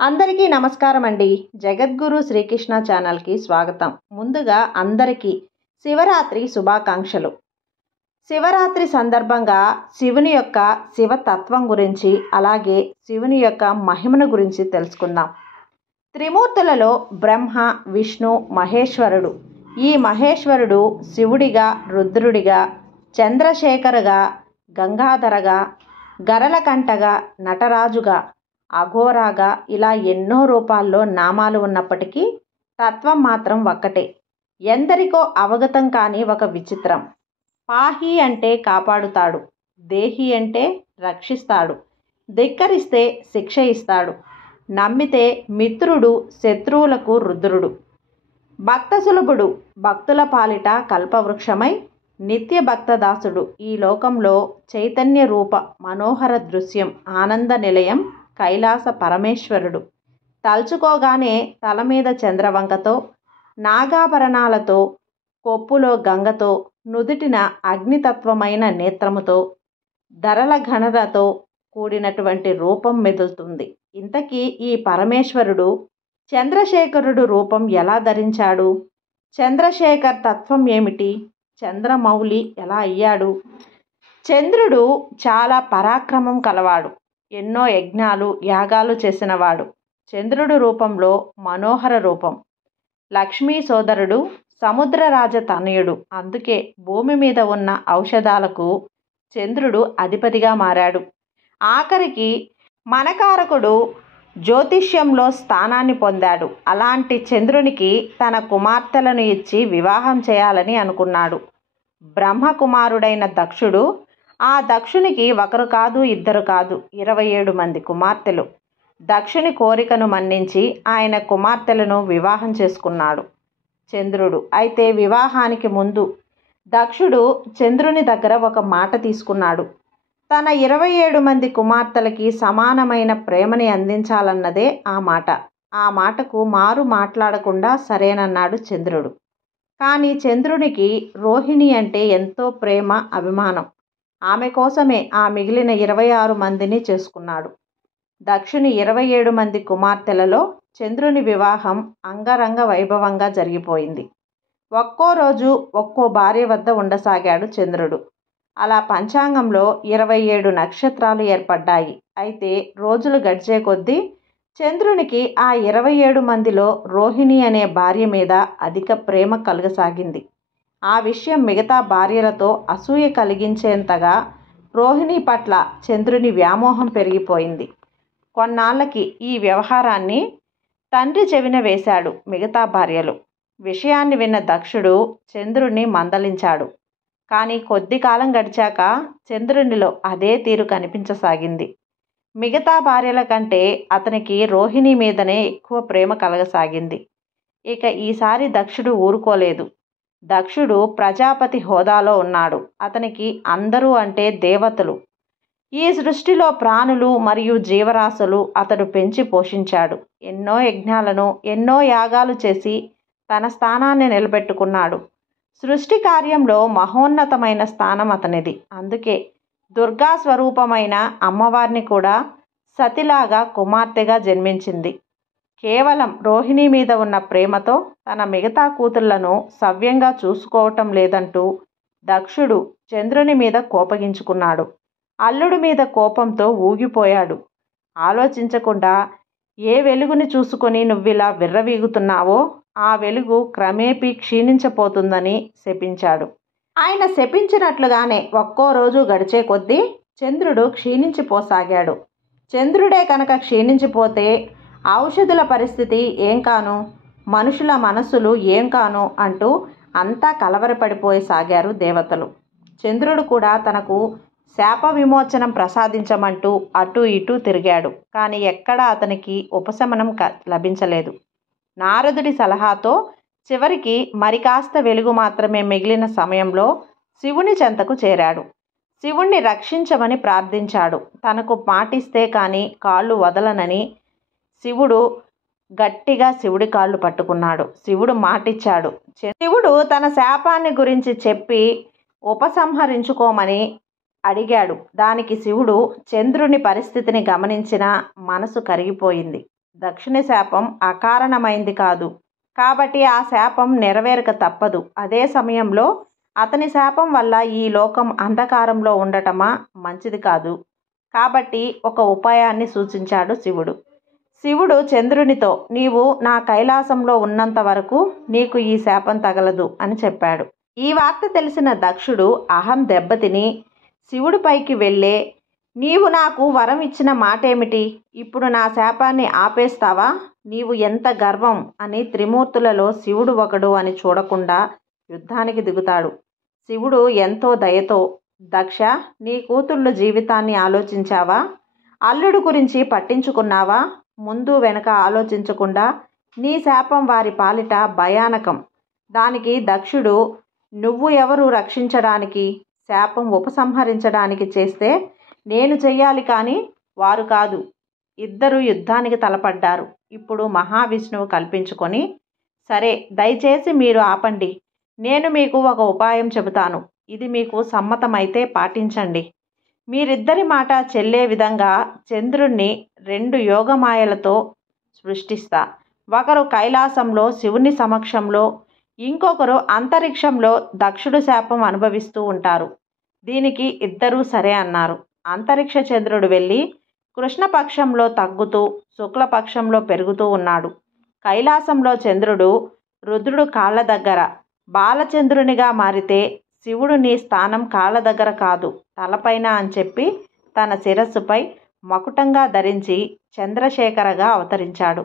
అందరికీ నమస్కారం అండి. జగద్గురు శ్రీకృష్ణ ఛానల్కి స్వాగతం. ముందుగా అందరికీ శివరాత్రి శుభాకాంక్షలు. శివరాత్రి సందర్భంగా శివుని యొక్క శివతత్వం గురించి, అలాగే శివుని యొక్క మహిమను గురించి తెలుసుకుందాం. త్రిమూర్తులలో బ్రహ్మ, విష్ణు, మహేశ్వరుడు. ఈ మహేశ్వరుడు శివుడిగా, రుద్రుడిగా, చంద్రశేఖరగా, గంగాధరగా, గరళకంఠగా, నటరాజుగా, అఘోరాగా ఇలా ఎన్నో రూపాల్లో నామాలు ఉన్నప్పటికీ తత్వం మాత్రం ఒక్కటే. ఎందరికో అవగతం కాని ఒక విచిత్రం. పాహి అంటే కాపాడుతాడు, దేహి అంటే రక్షిస్తాడు, ధిక్కరిస్తే శిక్ష ఇస్తాడు, నమ్మితే మిత్రుడు, శత్రువులకు రుద్రుడు. భక్త సులభుడు, భక్తుల పాలిట కల్పవృక్షమై నిత్య భక్తదాసుడు. ఈ లోకంలో చైతన్య రూప మనోహర దృశ్యం, ఆనంద నిలయం, కైలాస పరమేశ్వరుడు. తలుచుకోగానే తల మీద చంద్రవంకతో, నాగాభరణాలతో, కొప్పులో గంగతో, నుదుటిన అగ్నితత్వమైన నేత్రముతో, ధరల గణలతో కూడినటువంటి రూపం మెదులుతుంది. ఇంతకీ ఈ పరమేశ్వరుడు చంద్రశేఖరుడు రూపం ఎలా ధరించాడు? చంద్రశేఖర్ తత్వం ఏమిటి? చంద్రమౌళి ఎలా అయ్యాడు? చంద్రుడు చాలా పరాక్రమం కలవాడు, ఎన్నో యజ్ఞాలు, యాగాలు చేసినవాడు. చంద్రుడు రూపంలో మనోహర రూపం. లక్ష్మీ సోదరుడు, సముద్రరాజ తనయుడు. అందుకే భూమి మీద ఉన్న ఔషధాలకు చంద్రుడు అధిపతిగా మారాడు. ఆఖరికి మనకారకుడు జ్యోతిష్యంలో స్థానాన్ని పొందాడు. అలాంటి చంద్రునికి తన కుమార్తెలను ఇచ్చి వివాహం చేయాలని అనుకున్నాడు బ్రహ్మకుమారుడైన దక్షుడు. ఆ దక్షునికి ఒకరు కాదు, ఇద్దరు కాదు, 27 మంది కుమార్తెలు. దక్షుని కోరికను మన్నించి ఆయన కుమార్తెలను వివాహం చేసుకున్నాడు చంద్రుడు. అయితే వివాహానికి ముందు దక్షుడు చంద్రుని దగ్గర ఒక మాట తీసుకున్నాడు. తన 27 మంది కుమార్తెలకి సమానమైన ప్రేమని అందించాలన్నదే ఆ మాట. ఆ మాటకు మారు మాట్లాడకుండా సరేనన్నాడు చంద్రుడు. కానీ చంద్రునికి రోహిణి అంటే ఎంతో ప్రేమ, అభిమానం. ఆమె కోసమే ఆ మిగిలిన 26 మందిని చేసుకున్నాడు. దక్షుని 27 మంది కుమార్తెలలో చంద్రుని వివాహం అంగరంగ వైభవంగా జరిగిపోయింది. ఒక్కో రోజు ఒక్కో భార్య వద్ద ఉండసాగాడు చంద్రుడు. అలా పంచాంగంలో 27 నక్షత్రాలు ఏర్పడ్డాయి. అయితే రోజులు గడిచే కొద్దీ చంద్రునికి ఆ 27 మందిలో రోహిణి అనే భార్య మీద అధిక ప్రేమ కలగసాగింది. ఆ విషయం మిగతా భార్యలతో అసూయ కలిగించేంతగా రోహిణి పట్ల చంద్రుని వ్యామోహం పెరిగిపోయింది. కొన్నాళ్ళకి ఈ వ్యవహారాన్ని తండ్రి చెవిన వేశాడు మిగతా భార్యలు. విషయాన్ని విన్న దక్షుడు చంద్రుణ్ణి మందలించాడు. కానీ కొద్ది కాలం గడిచాక చంద్రునిలో అదే తీరు కనిపించసాగింది. మిగతా భార్యల కంటే అతనికి రోహిణి మీదనే ఎక్కువ ప్రేమ కలగసాగింది. ఇక ఈసారి దక్షుడు ఊరుకోలేదు. దక్షుడు ప్రజాపతి హోదాలో ఉన్నాడు. అతనికి అందరూ అంటే దేవతలు. ఈ సృష్టిలో ప్రాణులు మరియు జీవరాశులు అతడు పెంచి పోషించాడు. ఎన్నో యజ్ఞాలను, ఎన్నో యాగాలు చేసి తన స్థానాన్ని నిలబెట్టుకున్నాడు. సృష్టి కార్యంలో మహోన్నతమైన స్థానం అతనిది. అందుకే దుర్గా స్వరూపమైన అమ్మవారిని కూడా సతిలాగా కుమార్తెగా జన్మించింది. కేవలం రోహిణి మీద ఉన్న ప్రేమతో తన మిగతా కూతుళ్లను సవ్యంగా చూసుకోవటం లేదంటూ దక్షుడు చంద్రుని మీద కోపగించుకున్నాడు. అల్లుడి మీద కోపంతో ఊగిపోయాడు. ఆలోచించకుండా ఏ వెలుగుని చూసుకొని నువ్విలా విర్రవీగుతున్నావో ఆ వెలుగు క్రమేపీ క్షీణించపోతుందని శపించాడు. ఆయన శపించినట్లుగానే ఒక్కో రోజు గడిచే కొద్దీ చంద్రుడు క్షీణించిపోసాగాడు. చంద్రుడే కనుక క్షీణించిపోతే ఔషధుల పరిస్థితి ఏం కాను, మనుషుల మనస్సులు ఏం కాను అంటూ అంతా కలవరపడిపోసాగారు దేవతలు. చంద్రుడు కూడా తనకు శాప విమోచనం ప్రసాదించమంటూ అటు ఇటు తిరిగాడు. కానీ ఎక్కడా అతనికి ఉపశమనం లభించలేదు. నారదుడి సలహాతో చివరికి మరి కాస్త వెలుగు మాత్రమే మిగిలిన సమయంలో శివుని చెంతకు చేరాడు. శివుణ్ణి రక్షించమని ప్రార్థించాడు. తనకు మాటిస్తే కానీ కాళ్ళు వదలనని శివుడు గట్టిగా శివుడి కాళ్ళు పట్టుకున్నాడు. శివుడు మాటిచ్చాడు. శివుడు తన శాపాన్ని గురించి చెప్పి ఉపసంహరించుకోమని అడిగాడు. దానికి శివుడు చంద్రుని పరిస్థితిని గమనించిన మనసు కరిగిపోయింది. దక్షుని శాపం అకారణమైంది కాదు. కాబట్టి ఆ శాపం నెరవేరక తప్పదు. అదే సమయంలో అతని శాపం వల్ల ఈ లోకం అంధకారంలో ఉండటమా మంచిది కాదు. కాబట్టి ఒక ఉపాయాన్ని సూచించాడు శివుడు. శివుడు చంద్రునితో, నీవు నా కైలాసంలో ఉన్నంత వరకు నీకు ఈ శాపం తగలదు అని చెప్పాడు. ఈ వార్త తెలిసిన దక్షుడు అహం దెబ్బతిని శివుడిపైకి వెళ్ళే, నీవు నాకు వరం ఇచ్చిన మాటేమిటి? ఇప్పుడు నా శాపాన్ని ఆపేస్తావా? నీవు ఎంత గర్వం అని త్రిమూర్తులలో శివుడు ఒకడు అని చూడకుండా యుద్ధానికి దిగుతాడు. శివుడు ఎంతో దయతో, దక్ష, నీ కూతుళ్ళ జీవితాన్ని ఆలోచించావా? అల్లుడు గురించి పట్టించుకున్నావా? ముందు వెనక ఆలోచించకుండా నీ శాపం వారి పాలిట భయానకం. దానికి దక్షుడు, నువ్వు ఎవరు రక్షించడానికి? శాపం ఉపసంహరించడానికి చేస్తే నేను చెయ్యాలి కానీ వారు కాదు. ఇద్దరు యుద్ధానికి తలపడ్డారు. ఇప్పుడు మహావిష్ణువు కల్పించుకొని, సరే దయచేసి మీరు ఆపండి, నేను మీకు ఒక ఉపాయం చెబుతాను. ఇది మీకు సమ్మతమైతే పాటించండి. మీరిద్దరి మాట చెల్లే విధంగా చంద్రుణ్ణి 2 యోగమాయలతో సృష్టిస్తా. ఒకరు కైలాసంలో శివుని సమక్షంలో, ఇంకొకరు అంతరిక్షంలో దక్షుడు శాపం అనుభవిస్తూ ఉంటారు. దీనికి ఇద్దరూ సరే అన్నారు. అంతరిక్ష చంద్రుడు వెళ్ళి కృష్ణపక్షంలో తగ్గుతూ శుక్లపక్షంలో పెరుగుతూ ఉన్నాడు. కైలాసంలో చంద్రుడు రుద్రుడు కాళ్ళ దగ్గర బాలచంద్రునిగా మారితే, శివుడు నీ స్థానం కాళ్ళ దగ్గర కాదు తలపైన అని చెప్పి తన శిరస్సుపై మకుటంగా ధరించి చంద్రశేఖరగా అవతరించాడు.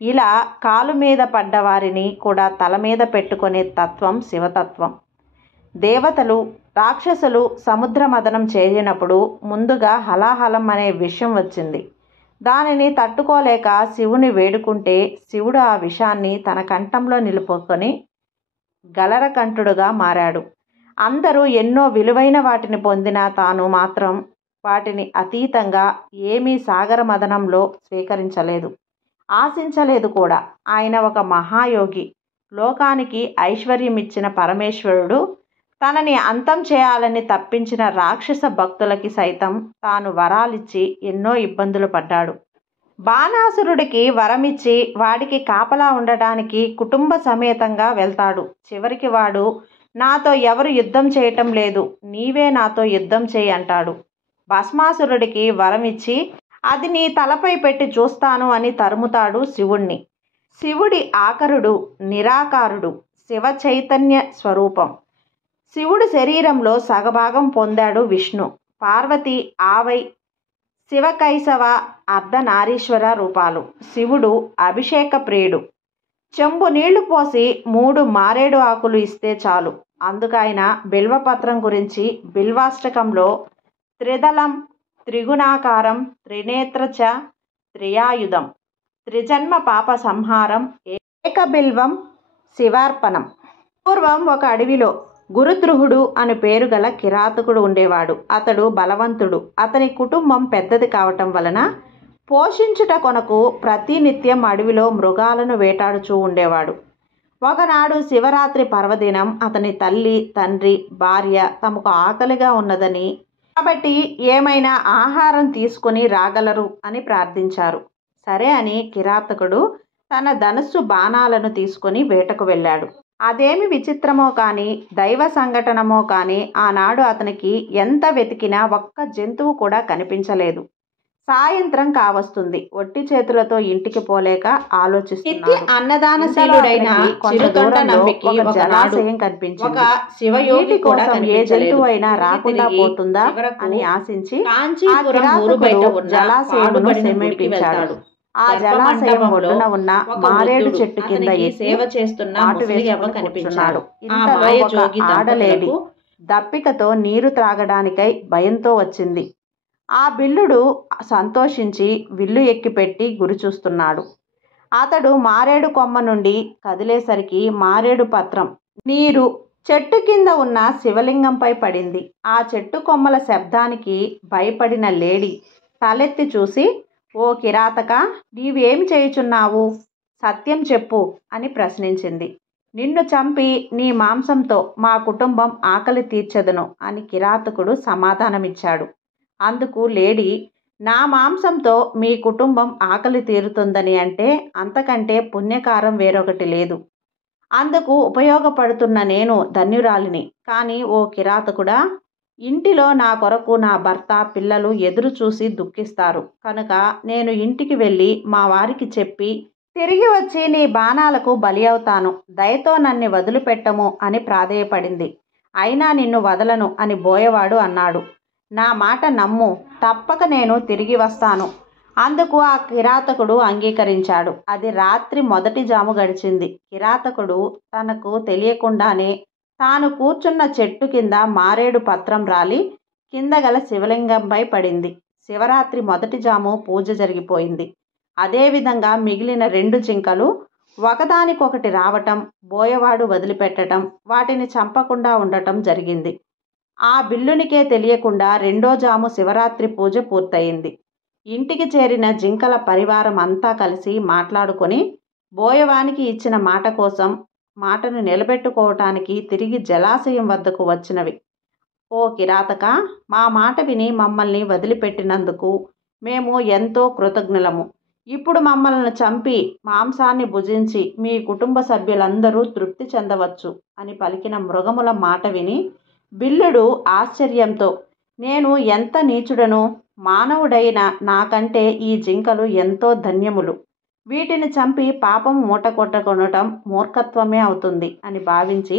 ఇలా కాలు మీద పడ్డ వారిని కూడా తల మీద పెట్టుకునే తత్వం శివతత్వం. దేవతలు, రాక్షసులు సముద్ర మదనం చేసినప్పుడు ముందుగా హలాహలం అనే విషం వచ్చింది. దానిని తట్టుకోలేక శివుని వేడుకుంటే శివుడు ఆ విషాన్ని తన కంఠంలో నిలుపుకొని గలరకంఠుడుగా మారాడు. అందరూ ఎన్నో విలువైన వాటిని పొందినా తాను మాత్రం వాటిని అతీతంగా ఏమీ సాగర మదనంలో స్వీకరించలేదు, ఆశించలేదు కూడా. ఆయన ఒక మహాయోగి, లోకానికి ఐశ్వర్యమిచ్చిన పరమేశ్వరుడు. తనని అంతం చేయాలని తప్పించిన రాక్షస భక్తులకి సైతం తాను వరాలిచ్చి ఎన్నో ఇబ్బందులు పడ్డాడు. బాణాసురుడికి వరమిచ్చి వాడికి కాపలా ఉండడానికి కుటుంబ సమేతంగా వెళ్తాడు. చివరికి వాడు, నాతో ఎవరు యుద్ధం చేయటం లేదు, నీవే నాతో యుద్ధం చేయి అంటాడు. భస్మాసురుడికి వరమిచ్చి అది నీ తలపై పెట్టి చూస్తాను అని తరుముతాడు శివుణ్ణి. శివుడి ఆకరుడు, నిరాకారుడు, శివ చైతన్య స్వరూపం. శివుడి శరీరంలో సగభాగం పొందాడు విష్ణు. పార్వతి ఆవై శివకైశవ అర్ధనారీశ్వర రూపాలు. శివుడు అభిషేక ప్రియుడు. చెంబు నీళ్లు పోసి 3 మారేడు ఆకులు ఇస్తే చాలు. అందుకైన బిల్వపత్రం గురించి బిల్వాష్టకంలో త్రిదళం, త్రిగుణాకారం, త్రినేత్రచ, త్రియాయుధం, త్రిజన్మ పాప సంహారం, ఏకబిల్వం శివార్పణం. పూర్వం ఒక అడవిలో గురుద్రుహుడు అని పేరు గల కిరాతకుడు ఉండేవాడు. అతడు బలవంతుడు. అతని కుటుంబం పెద్దది కావటం వలన పోషించుట కొనకు ప్రతినిత్యం అడవిలో మృగాలను వేటాడుచూ ఉండేవాడు. ఒకనాడు శివరాత్రి పర్వదినం. అతని తల్లి, తండ్రి, భార్య తమకు ఆకలిగా ఉన్నదని, కాబట్టి ఏమైనా ఆహారం తీసుకుని రాగలరు అని ప్రార్థించారు. సరే అని కిరాతకుడు తన ధనుస్సు బాణాలను తీసుకుని వేటకు వెళ్ళాడు. అదేమి విచిత్రమో కానీ, దైవ సంఘటనమో కానీ, ఆనాడు అతనికి ఎంత వెతికినా ఒక్క జంతువు కూడా కనిపించలేదు. సాయంత్రం కావస్తుంది. ఒట్టి చేతులతో ఇంటికి పోలేక ఆలోచిస్తున్నాడు. అన్నదానశీలుడైన జలాశయం కనిపించింది. నీటి కోసం ఏ జంతువు అయినా రాకుండా పోతుందా అని ఆశించి జలాశయమును సమీపించాడు. ఆ జలాశయం ఒడ్డున ఉన్న మారేడు చెట్టు కింద సేవ చేస్తున్న కూర్చున్నాడు. ఇంతలో ఒక ఆడలేడి దప్పికతో నీరు త్రాగడానికై భయంతో వచ్చింది. ఆ బిల్లుడు సంతోషించి విల్లు ఎక్కిపెట్టి గురి చూస్తున్నాడు. అతడు మారేడు కొమ్మ నుండి కదిలేసరికి మారేడు పత్రం నీరు చెట్టు కింద ఉన్న శివలింగంపై పడింది. ఆ చెట్టు కొమ్మల శబ్దానికి భయపడిన లేడి తలెత్తి చూసి, ఓ కిరాతక, నీవేమి చేయుచున్నావు? సత్యం చెప్పు అని ప్రశ్నించింది. నిన్ను చంపి నీ మాంసంతో మా కుటుంబం ఆకలి తీర్చెదను అని కిరాతకుడు సమాధానమిచ్చాడు. అందుకు లేడి, నా మాంసంతో మీ కుటుంబం ఆకలి తీరుతుందని అంటే అంతకంటే పుణ్యకారం వేరొకటి లేదు. అందుకు ఉపయోగపడుతున్న నేను ధన్యురాలిని. కానీ ఓ కిరాతకుడా, ఇంటిలో నా కొరకు నా భర్త, పిల్లలు ఎదురు చూసి దుఃఖిస్తారు. కనుక నేను ఇంటికి వెళ్ళి మా వారికి చెప్పి తిరిగి వచ్చి నీ బాణాలకు బలి అవుతాను. దయతో నన్ను వదిలిపెట్టము అని ప్రాధేయపడింది. అయినా నిన్ను వదలను అని బోయవాడు అన్నాడు. నా మాట నమ్ము, తప్పక నేను తిరిగి వస్తాను. అందుకు ఆ కిరాతకుడు అంగీకరించాడు. అది రాత్రి మొదటి జాము గడిచింది. కిరాతకుడు తనకు తెలియకుండానే తాను కూర్చున్న చెట్టు కింద మారేడు పత్రం రాలి కింద గల శివలింగంపై పడింది. శివరాత్రి మొదటి జాము పూజ జరిగిపోయింది. అదేవిధంగా మిగిలిన 2 జింకలు ఒకదానికొకటి రావటం, బోయవాడు వదిలిపెట్టడం, వాటిని చంపకుండా ఉండటం జరిగింది. ఆ బిల్లునికే తెలియకుండా 2వ జాము శివరాత్రి పూజ పూర్తయింది. ఇంటికి చేరిన జింకల పరివారం అంతా కలిసి మాట్లాడుకొని బోయవానికి ఇచ్చిన మాట కోసం మాటను నిలబెట్టుకోవటానికి తిరిగి జలాశయం వద్దకు వచ్చినవి. ఓ కిరాతక, మా మాట విని మమ్మల్ని వదిలిపెట్టినందుకు మేము ఎంతో కృతజ్ఞులము. ఇప్పుడు మమ్మల్ని చంపి మాంసాన్ని భుజించి మీ కుటుంబ సభ్యులందరూ తృప్తి చెందవచ్చు అని పలికిన మృగముల మాట విని బిల్లుడు ఆశ్చర్యంతో, నేను ఎంత నీచుడను! మానవుడైన నాకంటే ఈ జింకలు ఎంతో ధన్యములు. వీటిని చంపి పాపం మూటకొట్టకొనటం మూర్ఖత్వమే అవుతుంది అని భావించి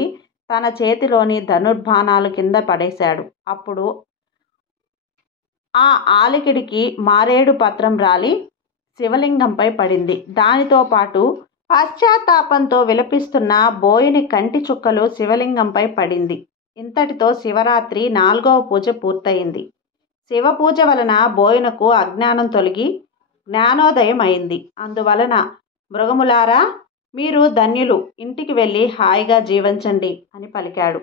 తన చేతిలోని ధనుర్బాణాలు కింద పడేశాడు. అప్పుడు ఆ ఆలికిడికి మారేడు పత్రం రాలి శివలింగంపై పడింది. దానితో పాటు పశ్చాత్తాపంతో విలపిస్తున్న బోయుని కంటి చుక్కలు శివలింగంపై పడింది. ఇంతటితో శివరాత్రి 4వ పూజ పూర్తయింది. శివ పూజ వలన బోయునకు అజ్ఞానం తొలగి జ్ఞానోదయం అయింది. అందువలన మృగములారా, మీరు ధన్యులు, ఇంటికి వెళ్ళి హాయిగా జీవించండి అని పలికాడు.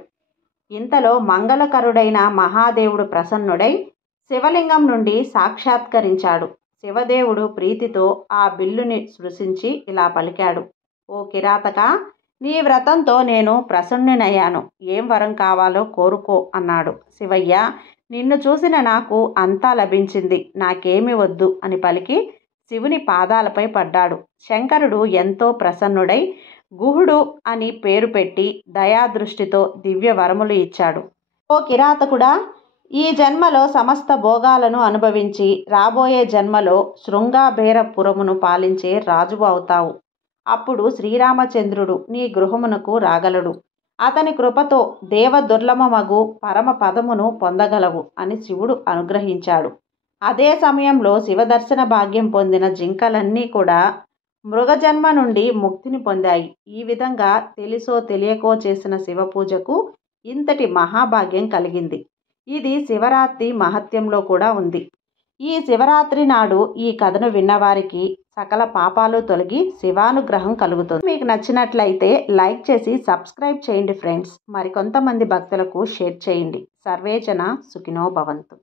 ఇంతలో మంగళకరుడైన మహాదేవుడు ప్రసన్నుడై శివలింగం నుండి సాక్షాత్కరించాడు. శివదేవుడు ప్రీతితో ఆ బిల్లుని సృశించి ఇలా పలికాడు. ఓ కిరాతక, నీ వ్రతంతో నేను ప్రసన్నునయ్యాను. ఏం వరం కావాలో కోరుకో అన్నాడు. శివయ్య, నిన్ను చూసిన నాకు అంతా లభించింది, నాకేమి వద్దు అని పలికి శివుని పాదాలపై పడ్డాడు. శంకరుడు ఎంతో ప్రసన్నుడై గుహుడు అని పేరు పెట్టి దయాదృష్టితో దివ్య వరములు ఇచ్చాడు. ఓ కిరాతకుడా, ఈ జన్మలో సమస్త భోగాలను అనుభవించి రాబోయే జన్మలో శృంగాబేరపురమును పాలించే రాజువు అవుతావు. అప్పుడు శ్రీరామచంద్రుడు నీ గృహమునకు రాగలడు. అతని కృపతో దేవ దుర్లభమగు పరమ పదమును పొందగలవు అని శివుడు అనుగ్రహించాడు. అదే సమయంలో శివదర్శన భాగ్యం పొందిన జింకలన్నీ కూడా మృగజన్మ నుండి ముక్తిని పొందాయి. ఈ విధంగా తెలిసో తెలియకో చేసిన శివపూజకు ఇంతటి మహాభాగ్యం కలిగింది. ఇది శివరాత్రి మహత్యంలో కూడా ఉంది. ఈ శివరాత్రి నాడు ఈ కథను విన్నవారికి సకల పాపాలు తొలగి శివానుగ్రహం కలుగుతుంది. మీకు నచ్చినట్లయితే లైక్ చేసి సబ్స్క్రైబ్ చేయండి ఫ్రెండ్స్. మరికొంతమంది భక్తులకు షేర్ చేయండి. సర్వేజన సుఖినో భవంతు.